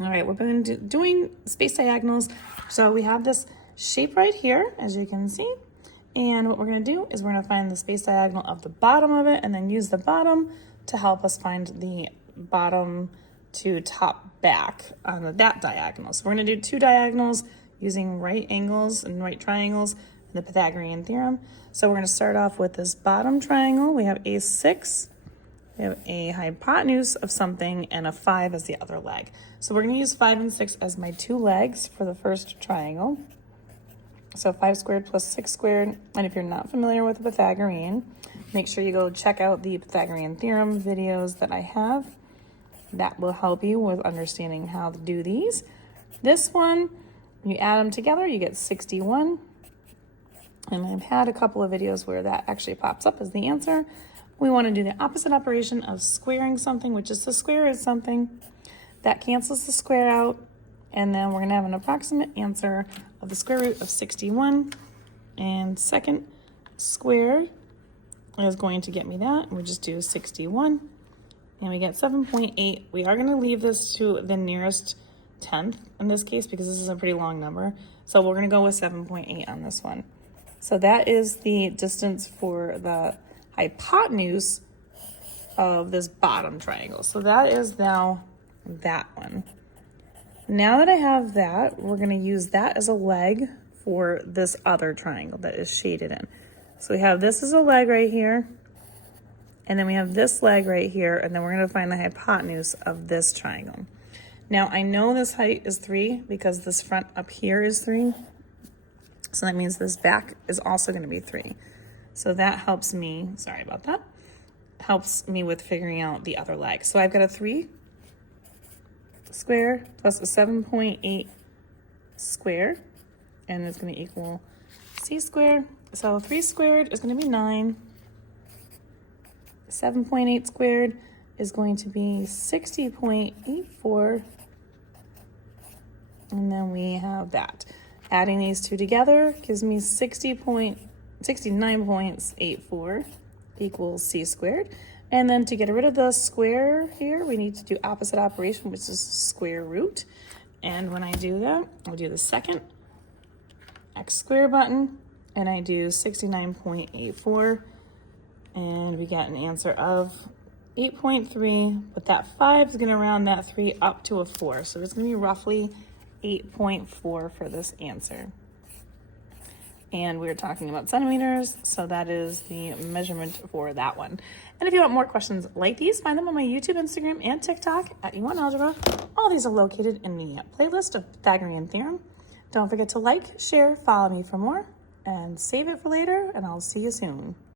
All right, we're going to doing space diagonals. So we have this shape right here, as you can see. And what we're going to do is we're going to find the space diagonal of the bottom of it and then use the bottom to help us find the bottom to top back on that diagonal. So we're going to do two diagonals using right angles and right triangles in the Pythagorean theorem. So we're going to start off with this bottom triangle. We have a 6. We have a hypotenuse of something and a 5 as the other leg. So we're going to use 5 and 6 as my two legs for the first triangle. So 5 squared plus 6 squared. And if you're not familiar with the Pythagorean, make sure you go check out the Pythagorean theorem videos that I have. That will help you with understanding how to do these. This one, you add them together, you get 61. And I've had a couple of videos where that actually pops up as the answer. We want to do the opposite operation of squaring something, which is the square of something. That cancels the square out. And then we're going to have an approximate answer of the square root of 61. And second square is going to get me that. We just do 61. And we get 7.8. We are going to leave this to the nearest tenth in this case because this is a pretty long number. So we're going to go with 7.8 on this one. So that is the distance for the hypotenuse of this bottom triangle. So that is now that one. Now that I have that, we're going to use that as a leg for this other triangle that is shaded in. So we have this as a leg right here, and then we have this leg right here, and then we're going to find the hypotenuse of this triangle. Now I know this height is 3 because this front up here is 3. So that means this back is also going to be 3. So that helps me, sorry about that, helps me with figuring out the other leg. So I've got a 3 square plus a 7.8 square, and it's going to equal c squared. So 3 squared is going to be 9. 7.8 squared is going to be 60.84. And then we have that. Adding these two together gives me 69.84 equals c squared. And then to get rid of the square here, we need to do opposite operation, which is square root. And when I do that, I'll do the second x squared button, and I do 69.84, and we get an answer of 8.3, but that 5 is going to round that 3 up to a 4. So it's going to be roughly 8.4 for this answer. And we're talking about centimeters, so that is the measurement for that one. And if you want more questions like these, find them on my YouTube, Instagram, and TikTok at E1Algebra. All these are located in the playlist of Pythagorean Theorem. Don't forget to like, share, follow me for more, and save it for later, and I'll see you soon.